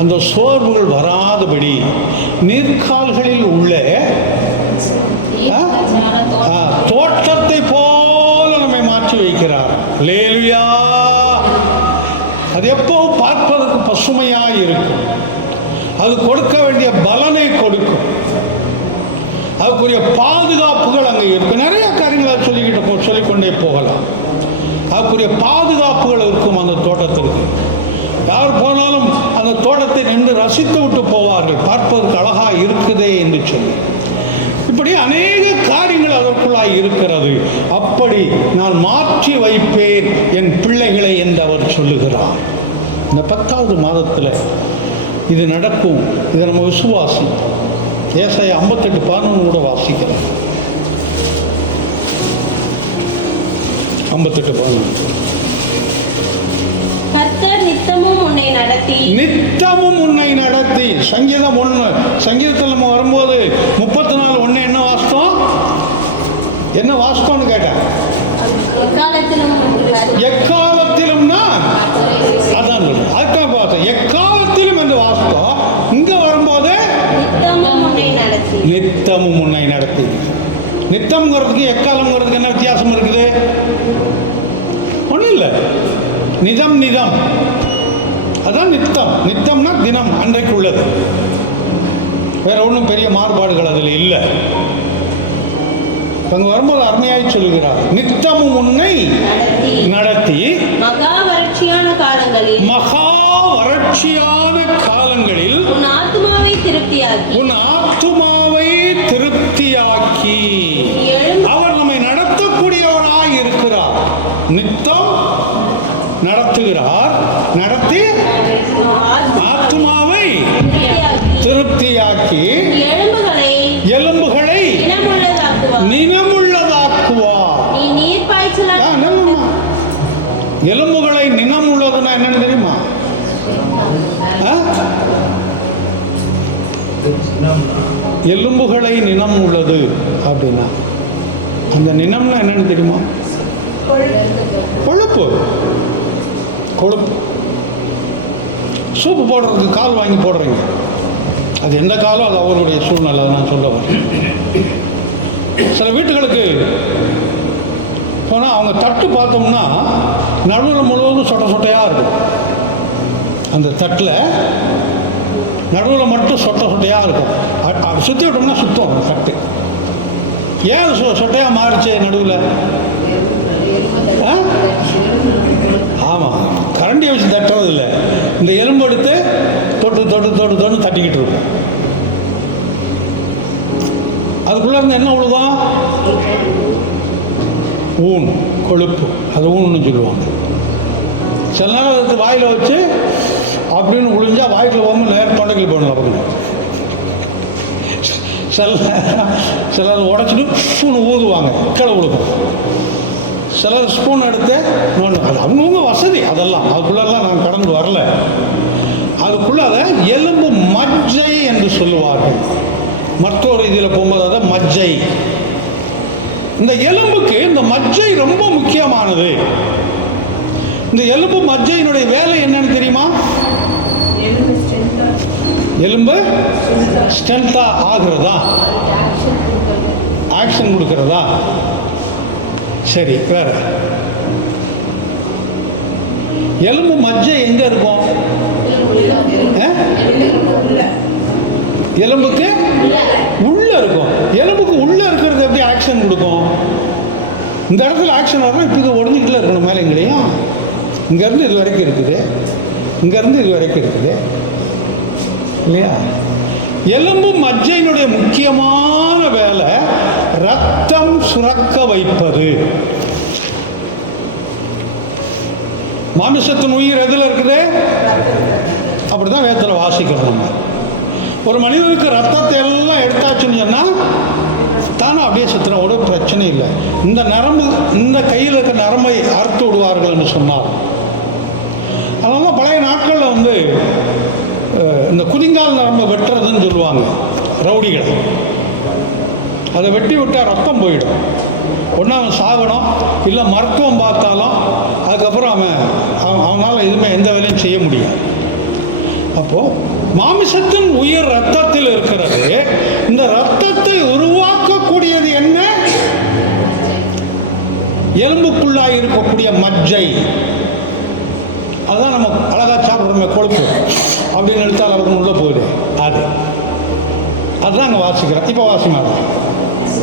அந்த சோர்வுகள் வராதபடி நீர்க்கால்களில் உள்ள தோட்டத்தை போல நம்மை மாற்றி வைக்கிறார். அல்லேலூயா! அது எப்பவும் பார்ப்பதற்கு பசுமையாக இருக்கும். அது கொடுக்க வேண்டிய பலனை கொடுக்கும். அதுக்குரிய பாதுகாப்புகள் அங்கே இருக்கு. நிறைய காரியங்களை சொல்லிக்கொண்டே போகலாம். அதுக்குரிய பாதுகாப்புகள் இருக்கும் அந்த தோட்டத்திற்கு. யார் போனாலும் அந்த தோட்டத்தை நின்று ரசித்து விட்டு போவார்கள், பார்ப்பதற்கு அழகாக இருக்குதே என்று சொல்லி. இப்படி அநேக காரியங்கள் அதற்குள்ளாய் இருக்கிறது. அப்படி நான் மாற்றி வைப்பேன் என் பிள்ளைகளை என்று அவர் சொல்லுகிறார். இந்த 10வது மாதத்தில் இது நடக்கும். இதை நம்ம விசுவாசி. ஏசாயா 58:11 கூட வாசிக்கிறேன். 58:11. கர்த்தர் நித்தமும் உன்னை நடத்தி நித்தமும் உன்னை நடத்தி. சங்கீதம் 1 சங்கீதத்தில் நம்ம வரும்போது 34:1 என்ன வாசித்தோம்? என்ன வாசித்தோம்னு கேட்டேன். எக்காலத்திலும் எக்காலத்திலும்னா அதான் அதுக்காக பார்த்தோம். எக்காலத்திலும் என்று வாசித்தோம். இங்க வரும்போது நித்தமும் உன்னை நடத்தி. நித்தமும் உன்னை நடத்தி. நித்தம்ங்கிறதுக்கு எக்காலம்ங்கிறதுக்கு என்ன வித்தியாசம் இருக்குது? ஒன்றும் இல்லை. நிதம் நிதம் அதான் நித்தம். நித்தம்னா தினம், அன்றைக்கு உள்ளது. வேற ஒன்றும் பெரிய மாறுபாடுகள் அதில் இல்லை. அங்க வரும்போது அருமையாய் சொல்கிறார், நித்தமும் உன்னை நடத்தி மகா வறட்சியான காலங்களில் உன் ஆத்துமாவை திருப்தியாக்கி அவர் நம்மை நடத்தக்கூடியவராய் இருக்கிறார். நித்தம் நடத்துகிறார். நடத்தி ஆத்துமாவை திருப்தியாக்கி எலும்புகளை நினமுள்ளதாக்குவார். எலும்புகளை நினம் உள்ளதுன்னா என்னன்னு தெரியுமா? எலும்புகளை நினம் உள்ளது அப்படின்னா அந்த நினம்னா என்னன்னு தெரியுமா? கொழுப்பு. கொழுப்பு. சூப்பு போடுறதுக்கு கால் வாங்கி போடுறீங்க. அது எந்த காலம், அது அவருடைய சூழ்நிலை. நான் சொல்ல வரேன். சில வீட்டுகளுக்கு போனால் அவங்க தட்டு பார்த்தோம்னா நடுவில் முழுவதும் சொட்டை சொட்டையாக இருக்கும். அந்த தட்டில் நடுவில் மட்டும் சொட்டை சொட்டையாக இருக்கும். சுற்றி விட்டோம்னா சுத்தம் அந்த தட்டு. ஏன் சொட்டையாக மாறிச்சு நடுவில்? ஆமாம், கரண்டியை வச்சு தட்டுறது இல்லை. இந்த எலும்பு எடுத்து தொட்டு தொட்டு தொட்டு தொட்டு தட்டிக்கிட்டு இருக்கும். அதுக்குள்ளே இருந்து என்ன உழுதான்? ஊன், கொழுப்பு. அது ஊன்னு சொல்லுவாங்க. சில நேரம் எடுத்து வாயில் வச்சு அப்படின்னு உழிஞ்சா வாய்க்குள்ள போகும்போது நேரம் தொண்டைக்கு போகணும். அப்படின்னு சிலர் உடச்சிட்டு ஸ்பூன் ஊதுவாங்க, கீழே விழுக்கும். சிலர் ஸ்பூன் எடுத்து அது அவங்கவுங்க வசதி. அதெல்லாம் அதுக்குள்ளெல்லாம் நான் கடந்து வரல. அதுக்குள்ள அதை எலும்பு மஜ்ஜை என்று சொல்லுவார்கள். மற்றொரு இதில் போகும்போது அதை மஜ்ஜை. இந்த எலும்புக்கு இந்த மஜ்ஜை ரொம்ப முக்கியமானது. இந்த எலும்பு மஜ்ஜையினுடைய வேலை என்னன்னு தெரியுமா? எலும்பு ஸ்ட்ரென்த்தா ஆகிறதா, ஆக்ஷன் கொடுக்கிறதா? சரி, வேற எலும்பு மஜ்ஜை எங்க இருக்கும்? எலும்புக்கு உள்ள இருக்கும். எலும்புக்கு உள்ள இருக்கிறது எப்படி ஆக்ஷன் கொடுக்கும்? இந்த இடத்துல ஆக்ஷன் வரணும். இப்போ இது ஒடிஞ்சிட்டுல இருக்கணும். மேலே எங்களையும் இங்கேருந்து இது வரைக்கும் இருக்குது, இங்கேருந்து இது வரைக்கும் இருக்குது இல்லையா? எலும்பு மஜ்ஜையினுடைய முக்கியமான வேலை ரத்தம் சுரக்க வைப்பது. மாமிசத்தின் உயிர் எதில் இருக்குது? அப்படிதான் வேதத்தில் வாசிக்கிறோம். நம்ம ஒரு மனிதனுக்கு ரத்தத்தை எல்லாம் எடுத்தாச்சுன்னு சொன்னால் தானே அப்படியே சுத்திரம், ஒரு பிரச்சனை இல்லை. இந்த நரம்பு, இந்த கையில் இருக்க நரம்பை அறுத்து விடுவார்கள் என்று சொன்னார். அதனால பழைய நாட்களில் வந்து இந்த குதிங்கால் நரம்பை வெட்டுறதுன்னு சொல்லுவாங்க ரவுடிகளை. அதை வெட்டி விட்டால் ரத்தம் போயிடும். ஒன்று அவன் சாகணும், இல்லை மருத்துவம் பார்த்தாலும் அதுக்கப்புறம் அவனால் எதுவுமே எந்த வேலையும் செய்ய முடியாது. அப்போது மாமிசத்தின் உயிர் ரத்தத்தில் இருக்கிறது. இந்த ரத்தத்தை உருவாக்கக்கூடியது என்ன? எலும்புக்குள்ளாக இருக்கக்கூடிய மஜ்ஜை. அதுதான் நம்ம அழகாக சாப்பிட்றோமே கொழுப்பு அப்படின்னு எடுத்தால் அதுக்கு உள்ளே போகுது. அதுதான் அங்கே வாசிக்கிறேன். இப்போ வாசிமாங்க.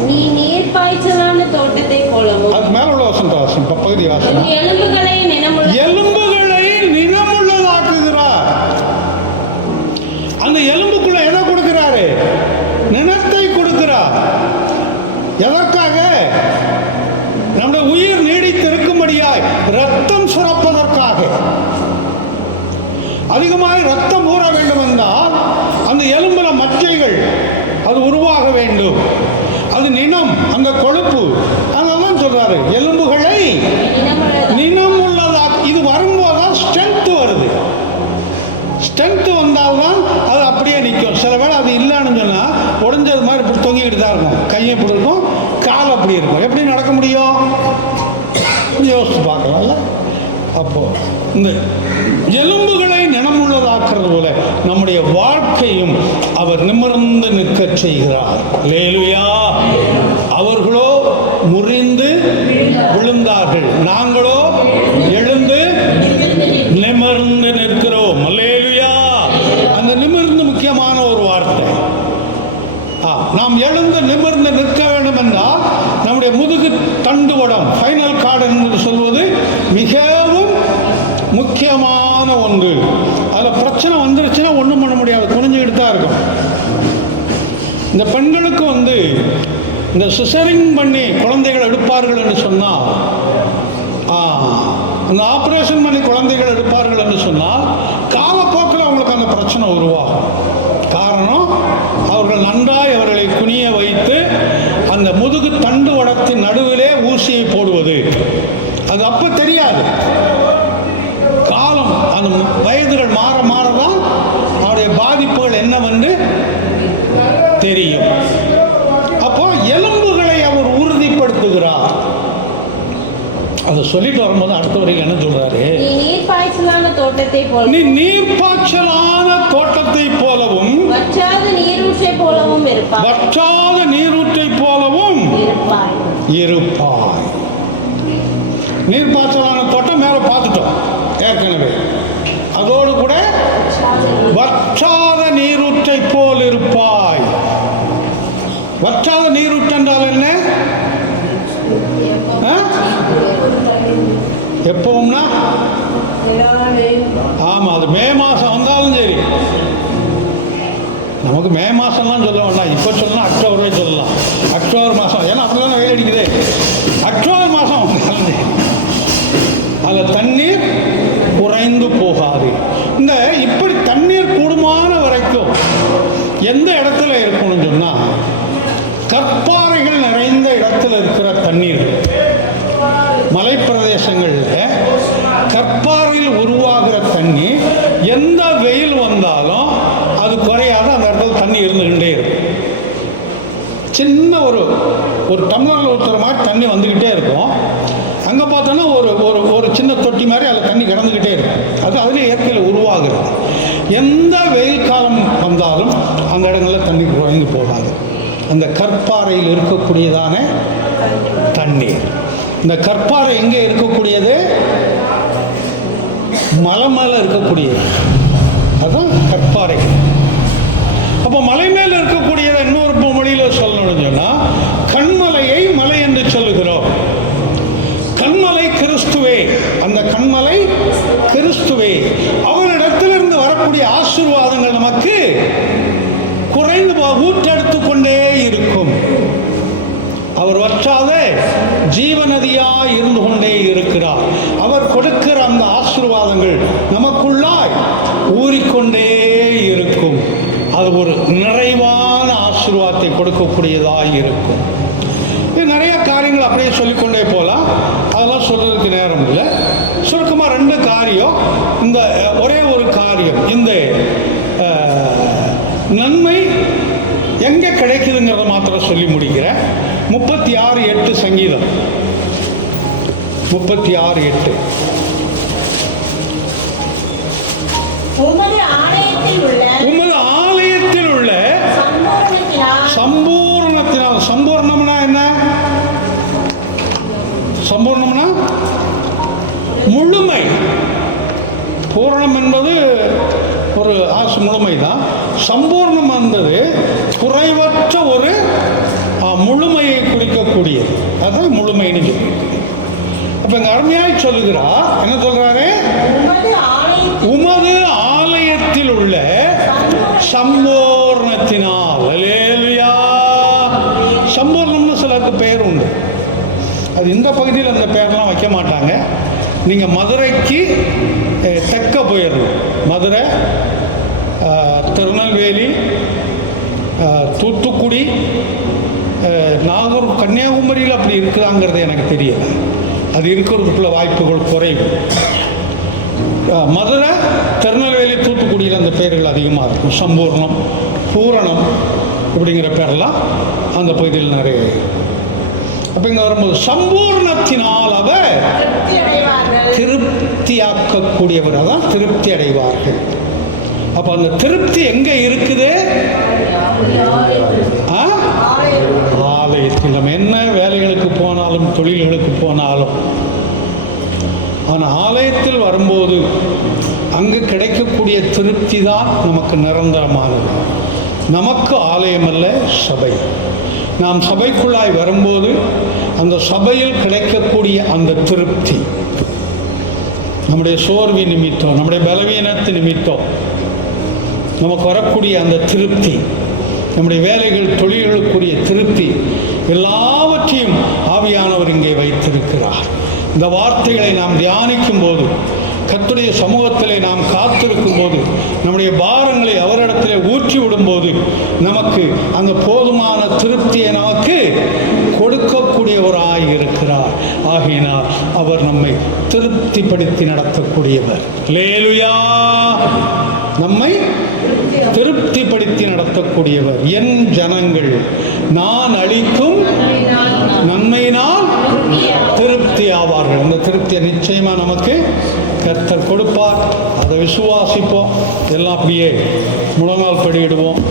நீ நீர் பாய்ச்சலான தோட்டத்தை போலவும். அதுக்கு மேல உள்ள வசந்த வாசம். இப்போ பகுதி வாசம். எலும்புகளை நினமுள்ளதாக்குகிறார். அந்த எலும்புக்குள்ள எதை கொடுக்கிறாரு? நினத்தை கொடுக்கிறார். எதற்காக? நம்முடைய உயிர் நீடித்திருக்கும்படியாய், ரத்தம் சுரப்பதற்காக. அதிகமாக ரத்தம் ஊற வேண்டும் என்றால் முடியும். எப்படி நடக்க முடியும்? யோசித்து பார்க்கலாம்ல. அப்போ இந்த எலும்புகளை நினமுள்ளதாக்குறது போல நம்முடைய வாழ்க்கையும் அவர் நிமிர்ந்து நிற்க செய்கிறார். அல்லேலூயா. அவர்களோ முறிந்து விழுந்தார்கள், நாங்களோ எழுந்து நிமிர்ந்து நிற்கிறோம். அல்லேலூயா. அந்த நிமிர்ந்து முக்கியமான ஒரு வார்த்தை. நாம் எழுந்து நிமிர்ந்து நிற்க வேண்டும் என்றால் நம்முடைய முதுகு தண்டுவடம், ஃபைனல் கார்டு என்று சொல்வது மிகவும் முக்கியமான ஒன்று. அதில் பிரச்சனை வந்துருச்சுன்னா ஒன்றும் பண்ண முடியாது, குனிஞ்சுக்கிட்டு தான் இருக்கும். இந்த பெண்களுக்கு இந்த சிசரிங் பண்ணி குழந்தைகள் எடுப்பார்கள் என்று சொன்னால், அந்த ஆப்ரேஷன் பண்ணி குழந்தைகள் எடுப்பார்கள் என்று சொன்னால் காலப்போக்கில் அவங்களுக்கு அந்த பிரச்சனை உருவாகும். காரணம், அவர்கள் நன்றாய் அவர்களை குனிய வைத்து அந்த முதுகு தண்டு வடத்தின் நடுவிலே ஊசியை போடுவது. அது அப்போ தெரியாது. காலம், அந்த வயதுகள் மாற மாறதான் அவருடைய பாதிப்புகள் என்னவென்று தெரியும். அப்போ எலும்புகளை அவர் உறுதிப்படுத்துகிறார். அதை சொல்லிட்டு வரும்போது அடுத்த வரையில் என்ன சொல்றாரு? நீ நீர்ப்பாய்ச்சலான தோட்டத்தை போலவும் வற்றாத நீரூற்றை போலவும் இருப்பாய். நீர்ப்பாய்ச்சலான தோட்டம் மேல பார்த்துட்டோம் ஏற்கனவே. அதோடு கூட வற்றாத நீரூற்றை போல் இருப்பாய். வற்றாத நீரூற்று என்றால் என்ன? எப்பவும்னா ஆமா, அது மே மாசம் வந்தாலும் சரி. நமக்கு மே மாசம்லாம் சொல்ல வேண்டாம், இப்போ சொல்லலாம் அக்டோபரே சொல்லலாம். அக்டோபர் மாதம், ஏன்னா அப்படிதான் வெயில் அடிக்குது. அக்டோபர் மாதம் வந்தாலும் சரி, அதில் தண்ணீர் குறைந்து போகாது. இந்த இப்படி தண்ணீர் கூடுமான வரைக்கும் எந்த இடத்துல இருக்கணும்னு சொன்னால், கற்பாறைகள் நிறைந்த இடத்துல இருக்கிற தண்ணீர், மலைப்பிரதேசங்களில் கற்பாறையில் உருவாகிற தண்ணி எந்த வெயில் வந்தாலும் அது குறையாத அந்த இடத்துல தண்ணி இருந்துகிட்டே இருக்கும். சின்ன ஒரு டம்ளரில் ஊற்றுற மாதிரி தண்ணி வந்துக்கிட்டே இருக்கும். அங்கே பார்த்தோன்னா ஒரு சின்ன தொட்டி மாதிரி அதில் தண்ணி கிடந்துக்கிட்டே இருக்கும். அது அதில் இயற்கையில் உருவாகிறது. எந்த வெயில் காலம் வந்தாலும் அந்த இடங்களில் தண்ணி குறைந்து போகாது. அந்த கற்பாறையில் இருக்கக்கூடியதான தண்ணீர். இந்த கற்பாறை எங்கே இருக்கக்கூடியது? மலை மேலே இருக்கக்கூடியது, அதுதான் கற்பாறை. அப்போ மலை மேலே இருக்கக்கூடியதை இன்னொரு மொழியில் சொல்லணும்னு சொன்னால், கண்மலையை மலை என்று சொல்லுகிறோம். கண்மலை கிறிஸ்துவே. அந்த கண்மலை கிறிஸ்துவே. அவரிடத்திலிருந்து வரக்கூடிய ஆசீர்வாதங்கள் நமக்கு குறைந்து ஊற்றெடுத்து கொண்டே இருக்கும். அவர் வற்றாத ஜீவநதியாய் இருந்து கொண்டே இருக்கிறார். அவர் கொடுக்கிற அந்த ஆசீர்வாதங்கள் நமக்குள்ளாய் ஊறிக்கொண்டே இருக்கும். அது ஒரு நிறைவான ஆசீர்வாதத்தை கொடுக்கக்கூடியதாய் இருக்கும். நிறைய காரியங்கள் அப்படியே சொல்லிக்கொண்டே போகலாம், அதெல்லாம் சொல்றதுக்கு நேரம் இல்லை. சுருக்கமாக 2 காரியம், இந்த ஒரே ஒரு காரியம், இந்த நன்மை எங்கே கிடைக்குதுங்கிறத மாத்திரம் சொல்லி முடிக்கிறேன். 36:8 சங்கீதம் 36:8. உமது ஆலயத்தில் உள்ள சம்பூர்ணத்தினால். சம்பூர்ணம்னா என்ன? சம்பூர்ணம்னா முழுமை. பூரணம் என்பது ஒரு முழுமை தான். சம்பூர்ணம் என்பது குறைவற்ற ஒரு முழுமையை குறிக்கக்கூடியது. அதுதான் முழுமைன்னு சொல்லி. அப்ப இங்க அருமையாய் சொல்லுகிறார். என்ன சொல்றாரு? உமது ஆலயத்தில் உள்ள சம்பூர்ணத்தினால். அல்லேலூயா. சம்பூர்ணம்னு சிலருக்கு பெயர் உண்டு. அது இந்த பகுதியில் அந்த பெயர்லாம் வைக்க மாட்டாங்க. நீங்கள் மதுரைக்கு தெற்க போயிடணும். மதுரை, திருநெல்வேலி, தூத்துக்குடி, நாகூர், கன்னியாகுமரியில் அப்படி இருக்குதாங்கிறது எனக்கு தெரியல. அது இருக்கிறதுக்குள்ள வாய்ப்புகள் குறைவு. மதுரை, திருநெல்வேலி, தூத்துக்குடியில் அந்த பெயர்கள் அதிகமாக இருக்கும். சம்பூர்ணம், பூரணம் அப்படிங்கிற பேரெல்லாம் அந்த பகுதியில் நிறைய. அப்போ இங்கே வரும்போது சம்பூர்ணத்தினால் அவர் திருப்தி அடைவார்கள். திருப்தியாக்கக்கூடியவர், அதான் திருப்தி அடைவார்கள். அப்போ அந்த திருப்தி எங்கே இருக்குது? ஆ? ஆலயத்தில். நம்ம என்ன வேலைகளுக்கு போனாலும் தொழில்களுக்கு போனாலும், ஆனால் ஆலயத்தில் வரும்போது அங்கு கிடைக்கக்கூடிய திருப்தி தான் நமக்கு நிரந்தரமானது. நமக்கு ஆலயம் அல்ல, சபை. நாம் சபைக்குள்ளாய் வரும்போது அந்த சபையில் கிடைக்கக்கூடிய அந்த திருப்தி, நம்முடைய சோர்வி நிமித்தம், நம்முடைய பலவீனத்து நிமித்தம் நமக்கு வரக்கூடிய அந்த திருப்தி, நம்முடைய வேலைகள் தொழில்களுக்குரிய திருப்தி, எல்லாவற்றையும் ஆவியானவர் இங்கே வைத்திருக்கிறார். இந்த வார்த்தைகளை நாம் தியானிக்கும் போது, கர்த்தருடைய சமூகத்திலே நாம் காத்திருக்கும் போது, நம்முடைய பாரங்களை அவரிடத்திலே ஊற்றி விடும்போது, நமக்கு அந்த போதுமான திருப்தியை நமக்கு கொடுக்கக்கூடியவராய் இருக்கிறார். ஆகையினால் அவர் நம்மை திருப்திப்படுத்தி நடத்தக்கூடியவர். அல்லேலூயா! நம்மை திருப்திப்படுத்தி நடத்தக்கூடியவர். என் ஜனங்கள் நான் அளிக்கும் நன்மையினால் திருப்தி ஆவார்கள். அந்த திருப்தியை நிச்சயமாக நமக்கு கர்த்தர் கொடுப்பார். அதை விசுவாசிப்போம். எல்லாம் அப்படியே முழங்கால் படியிடுவோம்.